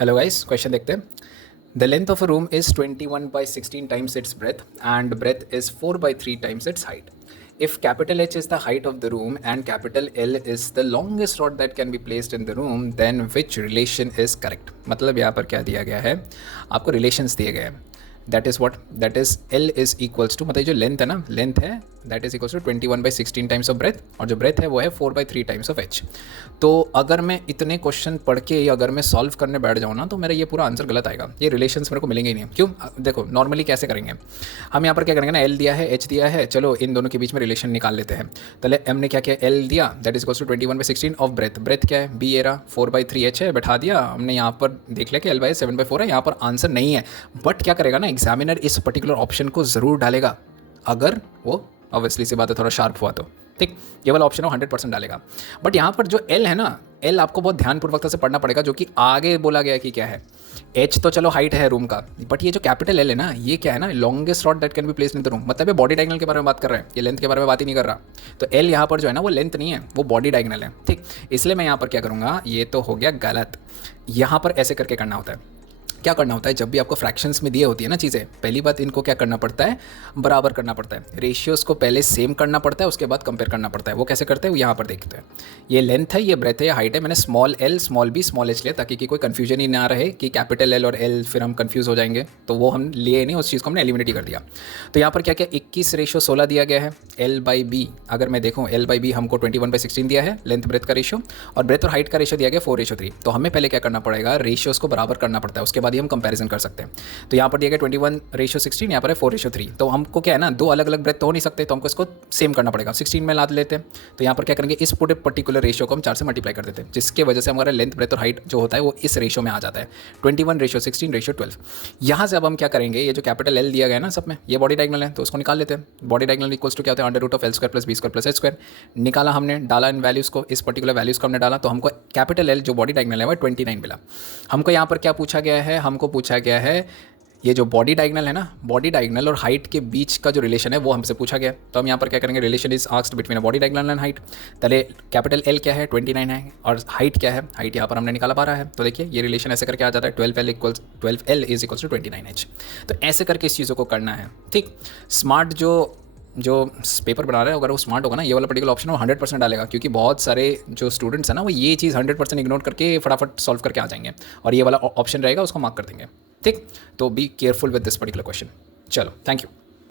Hello guys, question देखते हैं। The length of a room is 21/16 times its breadth and breadth is 4/3 times its height. If capital H is the height of the room and capital L is the longest rod that can be placed in the room, then which relation is correct? मतलब यहाँ पर क्या दिया गया है, आपको relations दिए गए हैं. That is what, that is L is equals to, मतलब जो लेंथ है ना, लेंथ है that is equals to 21/16 times of breadth, और जो ब्रेथ है वो है 4/3 टाइम्स ऑफ एच. तो अगर मैं इतने क्वेश्चन पढ़ के अगर मैं सॉल्व करने बैठ जाऊँ ना, तो मेरा ये पूरा आंसर गलत आएगा. ये रिलेशंस मेरे को मिलेंगे ही नहीं. क्यों? देखो नॉर्मली कैसे करेंगे हम यहाँ पर, क्या करेंगे ना, एल दिया है, एच दिया है, चलो इन दोनों के बीच में रिलेशन निकाल लेते हैं. पहले हमने क्या किया, एल दिया that is equals to 21/16 of breadth. Breadth क्या है, बी ए रहा, 4/3 एच है, बैठा दिया हमने. यहाँ पर देख लिया कि एल बाई 7/4 है, यहाँ पर आंसर नहीं है. बट क्या करेगा ना, एग्जामिनर इस पर्टिकुलर ऑप्शन को ज़रूर डालेगा अगर वो ऑब्वियसली सी बात है थोड़ा शार्प हुआ तो. ठीक, ये वाला ऑप्शन वो 100% डालेगा. बट यहाँ पर जो एल है ना, एल आपको बहुत ध्यानपूर्वक से पढ़ना पड़ेगा, जो कि आगे बोला गया है कि क्या है. एच तो चलो हाइट है रूम का, बट ये जो कैपिटल एल है ना, ये क्या है ना, longest rod that can be placed in the room. मतलब ये बॉडी डायगोनल के बारे में बात कर रहे हैं, ये लेंथ के बारे में बात ही नहीं कर रहा. तो एल यहाँ पर जो है ना, वो लेंथ नहीं है, वो बॉडी डायगोनल है. ठीक, इसलिए मैं यहाँ पर क्या करूँगा, ये तो हो गया गलत. यहाँ पर ऐसे करके करना होता है. क्या करना होता है, जब भी आपको फ्रैक्शंस में दिए होती है ना चीज़ें, पहली बात इनको क्या करना पड़ता है, बराबर करना पड़ता है. रेशियोज़ को पहले सेम करना पड़ता है, उसके बाद कंपेयर करना पड़ता है. वो कैसे करते हैं वो यहाँ पर देखते हैं. ये लेंथ है, ये ब्रेथ है, ये हाइट है. मैंने small L, small B, small H लिया ताकि कि कोई कन्फ्यूजन ही ना रहे कि कैपिटल एल और एल फिर हम कन्फ्यूज़ हो जाएंगे. तो वो हम लिए नहीं, उस चीज़ को हमने एलिमिनेट कर दिया. तो यहाँ पर क्या क्या 21:16 दिया गया है. एल बाई बी अगर मैं देखूँ, एल बाई बी हमको 21/16 दिया है लेंथ ब्रेथ का रेशियो, और ब्रेथ और हाइट का रेशियो दिया गया 4:3. तो हमें पहले क्या करना पड़ेगा, रेशियोज़ को बराबर करना पड़ता है, उसके बाद ही हम कंपेरिजन कर सकते हैं. तो यहाँ पर दिया गया 21:16, यहाँ पर है 4:3. तो हमको क्या है ना, दो अलग अलग ब्रेथ तो हो नहीं सकते, तो हमको इसको सेम करना पड़ेगा, 16 में लाद लेते हैं. तो यहाँ पर क्या करेंगे, इस पूरे पर्टिकुलर रेशियो को हम 4 से मल्टीप्लाई कर देते हैं, जिसके वजह से हमारा लेंथ ब्रेथ और हाइट जो होता है वो इस रेशियो में आ जाता है, 21:16:12. यहाँ से अब हम क्या करेंगे, ये जो कैपिटल एल दिया गया है ना सब में, ये बॉडी डायगोनल है, तो उसको निकाल लेते हैं. बॉडी डायगोनल इक्वल्स टू क्या होता है, √(L² + B² + H². निकाला हमने, डाला इन वैल्यूज़ को, इस पर्टिकुलर वैल्यूज़ को हमने डाला, तो हमको कैपिटल एल जो बॉडी डायगोनल है वो 29 मिला. हमको यहाँ पर क्या पूछा गया है, हमको पूछा गया है ये जो बॉडी डायगोनल है ना, बॉडी डायगोनल और हाइट के बीच का जो रिलेशन है वो हमसे पूछा गया. तो हम यहाँ पर क्या करेंगे, relation is asked between body diagonal and height. पहले कैपिटल एल क्या है, 29 है, और हाइट क्या है, हाइट यहाँ पर हमने निकाला 12 है. तो देखिए ये रिलेशन ऐसे करके आ जाता है, 12L is equals to 29H. तो ऐसे करके इस चीज़ों को करना है. ठीक, स्मार्ट जो पेपर बना रहा है, अगर वो स्मार्ट होगा ना, ये वाला पर्टिकुलर ऑप्शन वो 100% डालेगा, क्योंकि बहुत सारे जो स्टूडेंट्स हैं ना, वो ये चीज़ 100% इग्नोर करके फटाफट सॉल्व करके आ जाएंगे, और ये वाला ऑप्शन रहेगा उसको मार्क कर देंगे. ठीक, तो be careful with this particular question. चलो, थैंक यू.